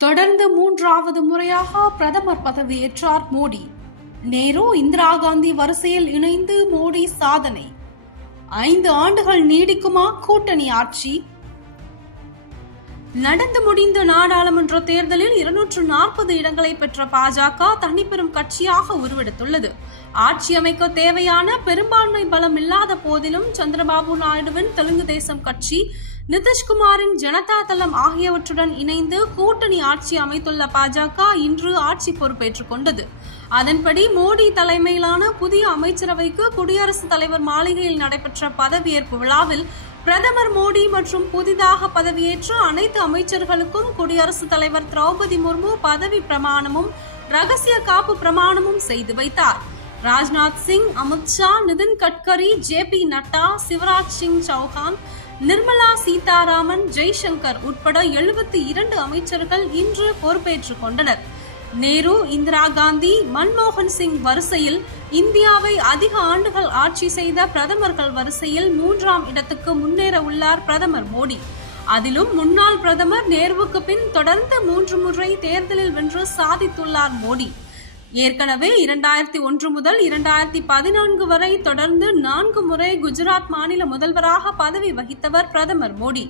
தொடர்ந்து மூன்றாவது முறையாக பிரதமர் பதவியேற்றார் மோடி. நேரு இந்திரா காந்தி வரிசையில் இணைந்து மோடி சாதனை. 5 ஆண்டுகள் நீடிக்குமா கூட்டணி ஆட்சி? நடந்து முடிந்த நாடாளுமன்ற தேர்தலில் 240 இடங்களை பெற்ற பாஜக தனிப்பெரும் கட்சியாக உருவெடுத்துள்ளது. ஆட்சி அமைக்க தேவையான பெரும்பான்மை பலம் இல்லாத போதிலும் சந்திரபாபு நாயுடுவின் தெலுங்கு தேசம் கட்சி, நிதிஷ்குமாரின் ஜனதா தளம் ஆகியவற்றுடன் இணைந்து கூட்டணி ஆட்சி அமைத்துள்ள பாஜக இன்று ஆட்சி பொறுப்பேற்றுக் கொண்டது. அதன்படி மோடி தலைமையிலான புதிய அமைச்சரவைக்கு குடியரசுத் தலைவர் மாளிகையில் நடைபெற்ற பதவியேற்பு விழாவில் பிரதமர் மோடி மற்றும் புதிதாக பதவியேற்ற அனைத்து அமைச்சர்களுக்கும் குடியரசுத் தலைவர் திரௌபதி முர்மு பதவி பிரமாணமும் ரகசிய காப்பு பிரமாணமும் செய்து வைத்தார். ராஜ்நாத் சிங், அமித்ஷா, நிதின் கட்கரி, ஜே.பி. நட்டா, சிவராஜ் சிங் சௌஹான், நிர்மலா சீதாராமன், ஜெய்சங்கர் உட்பட 72 அமைச்சர்கள் இன்று பொறுப்பேற்றுக் கொண்டனர். நேரு, இந்திரா காந்தி, மன்மோகன் சிங் வரிசையில் இந்தியாவை அதிக ஆண்டுகள் ஆட்சி செய்த பிரதமர்கள் வரிசையில் 3ஆம் இடத்துக்கு முன்னேற உள்ளார் பிரதமர் மோடி. அதிலும் முன்னாள் பிரதமர் நேருவுக்கு பின் தொடர்ந்து 3 முறை தேர்தலில் வென்று சாதித்துள்ளார் மோடி. ஏற்கனவே 2001 முதல் 2014 வரை தொடர்ந்து 4 முறை குஜராத் மாநில முதல்வராக பதவி வகித்தவர் பிரதமர் மோடி.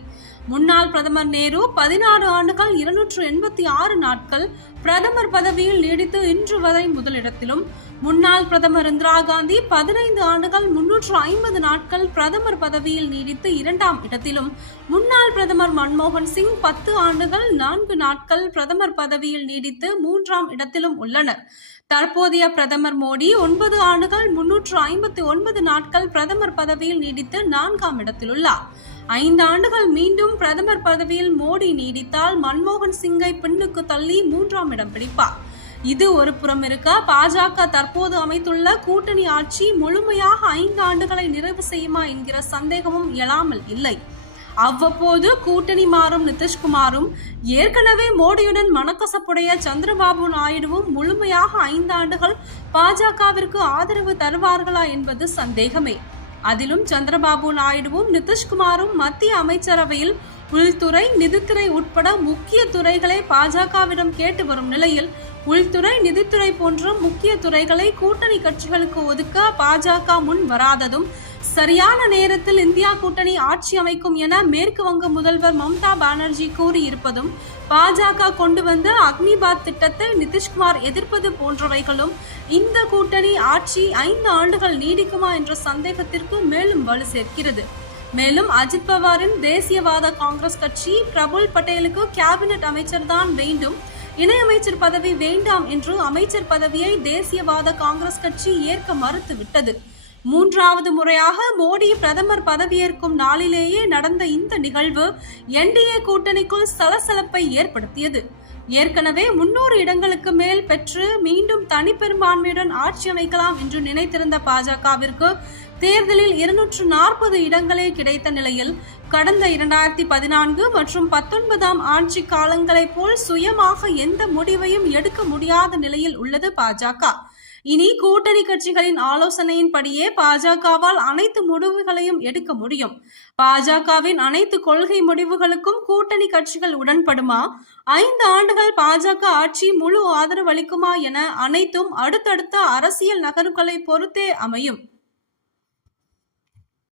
முன்னாள் பிரதமர் நேரு 16 ஆண்டுகள் 286 நாட்கள் பிரதமர் பதவியில் நீடித்து இன்று வரை முதலிடத்திலும், முன்னாள் பிரதமர் இந்திரா காந்தி 15 ஆண்டுகள் 350 நாட்கள் பிரதமர் பதவியில் நீடித்து 2ஆம் இடத்திலும், முன்னாள் பிரதமர் மன்மோகன் சிங் 10 ஆண்டுகள் 4 நாட்கள் பிரதமர் பதவியில் நீடித்து 3ஆம் இடத்திலும் உள்ளனர். தற்போதைய பிரதமர் மோடி 9 ஆண்டுகள் 359 நாட்கள் பிரதமர் பதவியில் நீடித்து 4ஆம் இடத்தில் உள்ளார். 5 ஆண்டுகள் மீண்டும் பிரதமர் பதவியில் மோடி நீடித்தால் மன்மோகன் சிங்கை பின்னுக்கு தள்ளி 3ஆம் இடம் பிடிப்பார். இது ஒரு புறம் இருக்க, பாஜக தற்போது அமைத்துள்ள கூட்டணி ஆட்சி முழுமையாக 5 ஆண்டுகளை நிறைவு செய்யுமா என்கிற சந்தேகமும் எழாமல் இல்லை. அவ்வப்போது கூட்டணி மாறும் நிதிஷ்குமாரும், ஏற்கனவே மோடியுடன் மனக்கசப்புடைய சந்திரபாபு நாயுடுவும் முழுமையாக 5 ஆண்டுகள் பாஜகவிற்கு ஆதரவு தருவார்களா என்பது சந்தேகமே. அதிலும் சந்திரபாபு நாயுடுவும் நிதிஷ்குமாரும் மத்திய அமைச்சரவையில் உள்துறை, நிதித்துறை உட்பட முக்கிய துறைகளை பாஜகவிடம் கேட்டு வரும் நிலையில், உள்துறை, நிதித்துறை போன்ற முக்கிய துறைகளை கூட்டணி கட்சிகளுக்கு ஒதுக்க பாஜக முன் வராததும், சரியான நேரத்தில் இந்தியா கூட்டணி ஆட்சி அமைக்கும் என மேற்கு வங்க முதல்வர் மம்தா பானர்ஜி கூறியிருப்பதும், பாஜக கொண்டு வந்த அக்னிபாத் திட்டத்தை நிதிஷ்குமார் எதிர்ப்பது போன்றவைகளும் இந்த கூட்டணி ஆட்சி 5 ஆண்டுகள் நீடிக்குமா என்ற சந்தேகத்திற்கு மேலும் வலு சேர்க்கிறது. மேலும் அஜித் பவாரின் தேசியவாத காங்கிரஸ் கட்சி பிரபுல் பட்டேலுக்கு கேபினெட் அமைச்சர் தான் வேண்டும், இணையமைச்சர் பதவி வேண்டாம் என்று அமைச்சர் பதவியை தேசியவாத காங்கிரஸ் கட்சி ஏற்க மறுத்துவிட்டது. 3வது முறையாக மோடி பிரதமர் பதவியேற்கும் நாளிலேயே நடந்த இந்த நிகழ்வு என்டிஏ கூட்டணிக்குள் சலசலப்பை ஏற்படுத்தியது. ஏற்கனவே 300 இடங்களுக்கு மேல் பெற்று மீண்டும் தனிப்பெரும்பான்மையுடன் ஆட்சி அமைக்கலாம் என்று நினைத்திருந்த பாஜகவிற்கு தேர்தலில் 240 இடங்களே கிடைத்த நிலையில், கடந்த 2014 மற்றும் 19ஆம் ஆட்சி காலங்களைப் போல் சுயமாக எந்த முடிவையும் எடுக்க முடியாத நிலையில் உள்ளது பாஜக. இனி கூட்டணி கட்சிகளின் ஆலோசனையின்படியே பாஜகவால் அனைத்து முடிவுகளையும் எடுக்க முடியும். பாஜகவின் அனைத்து கொள்கை முடிவுகளுக்கும் கூட்டணி கட்சிகள் உடன்படுமா? 5 ஆண்டுகள் பாஜக ஆட்சி முழு ஆதரவு அளிக்குமா என அனைத்தும் அடுத்தடுத்த அரசியல் நகர்வுகளை பொறுத்தே அமையும்.